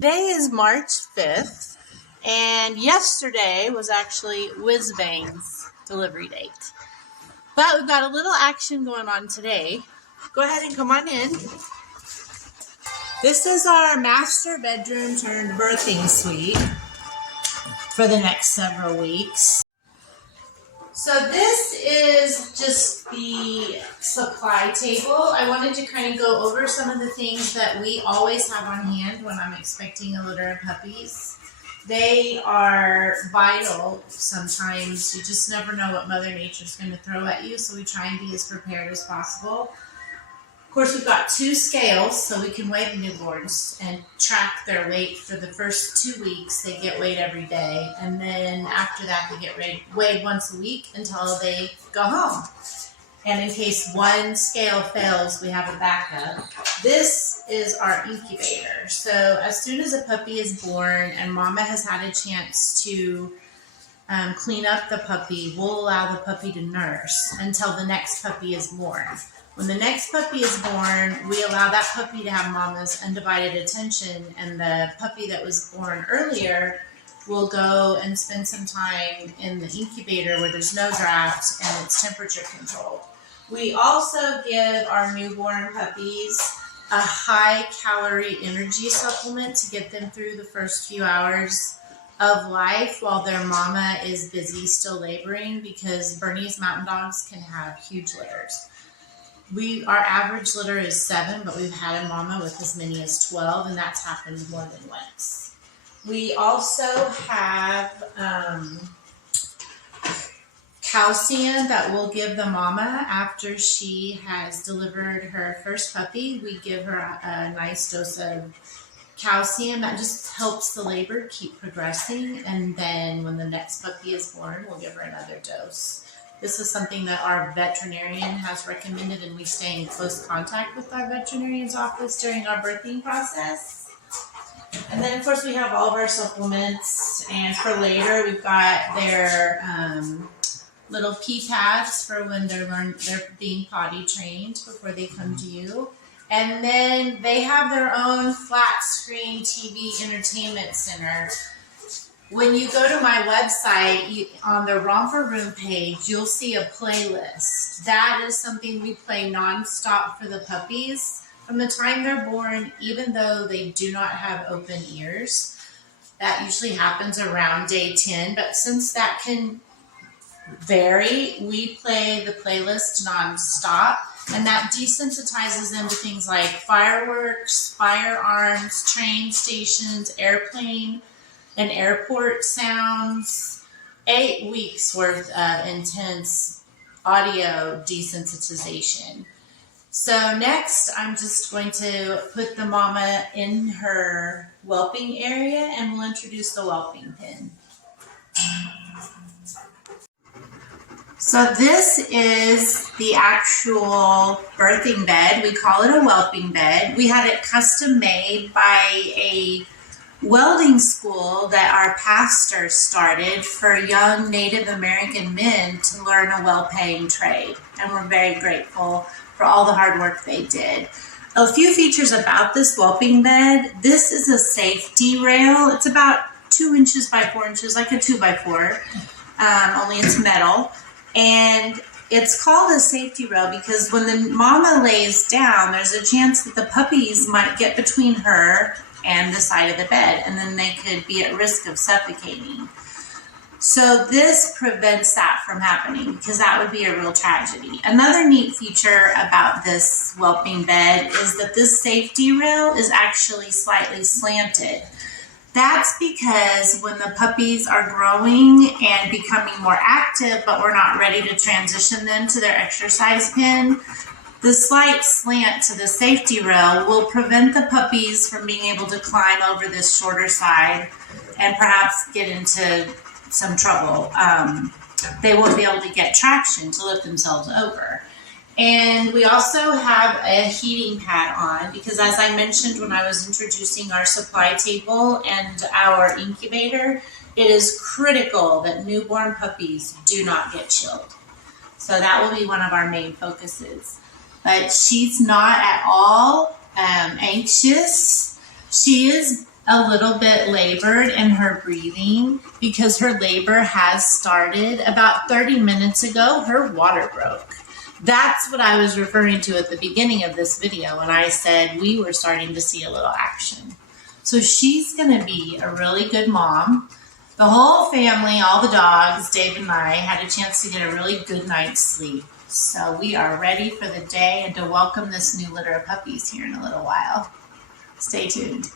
Today is March 5th, and yesterday was actually Whizbang's delivery date. But we've got a little action going on today. Go ahead and come on in. This is our master bedroom turned birthing suite for the next several weeks. So this is just the supply table. I wanted to kind of go over some of the things that we always have on hand when I'm expecting a litter of puppies. They are vital sometimes. You just never know what Mother Nature's going to throw at you, so we try and be as prepared as possible. Of course, we've got 2 scales, so we can weigh the newborns and track their weight for the first 2 weeks. They get weighed every day, and then after that, they get weighed once a week until they go home. And in case one scale fails, we have a backup. This is our incubator. So as soon as a puppy is born and mama has had a chance to clean up the puppy, we'll allow the puppy to nurse until the next puppy is born. When the next puppy is born, we allow that puppy to have mama's undivided attention, and the puppy that was born earlier will go and spend some time in the incubator where there's no draft and it's temperature controlled. We also give our newborn puppies a high-calorie energy supplement to get them through the first few hours of life while their mama is busy still laboring, because Bernese Mountain Dogs can have huge litters. Our average litter is 7, but we've had a mama with as many as 12, and that's happened more than once. We also have calcium that we'll give the mama after she has delivered her first puppy. We give her a nice dose of calcium that just helps the labor keep progressing, and then when the next puppy is born, we'll give her another dose. This is something that our veterinarian has recommended, and we stay in close contact with our veterinarian's office during our birthing process. And then, of course, we have all of our supplements, and for later, we've got their little pee pads for when they're being potty trained before they come to you. And then they have their own flat screen TV entertainment center. When you go to my website, on the Romper Room page, you'll see a playlist. That is something we play nonstop for the puppies from the time they're born, even though they do not have open ears. That usually happens around day 10, but since that can vary, we play the playlist nonstop, and that desensitizes them to things like fireworks, firearms, train stations, airplane, and airport sounds. 8 weeks worth of intense audio desensitization. So next, I'm just going to put the mama in her whelping area, and we'll introduce the whelping pen. So this is the actual birthing bed. We call it a whelping bed. We had it custom made by a welding school that our pastor started for young Native American men to learn a well-paying trade. And we're very grateful for all the hard work they did. A few features about this whelping bed. This is a safety rail. It's about 2 inches by 4 inches, like a 2x4, only it's metal. And it's called a safety rail because when the mama lays down, there's a chance that the puppies might get between her and the side of the bed, and then they could be at risk of suffocating. So this prevents that from happening, because that would be a real tragedy. Another neat feature about this whelping bed is that this safety rail is actually slightly slanted. That's because when the puppies are growing and becoming more active, but we're not ready to transition them to their exercise pen, the slight slant to the safety rail will prevent the puppies from being able to climb over this shorter side and perhaps get into some trouble. They won't be able to get traction to lift themselves over. And we also have a heating pad on because, as I mentioned when I was introducing our supply table and our incubator, it is critical that newborn puppies do not get chilled. So that will be one of our main focuses. But she's not at all anxious. She is a little bit labored in her breathing because her labor has started. About 30 minutes ago, her water broke. That's what I was referring to at the beginning of this video when I said we were starting to see a little action. So she's going to be a really good mom. The whole family, all the dogs, Dave and I, had a chance to get a really good night's sleep. So we are ready for the day and to welcome this new litter of puppies here in a little while. Stay tuned.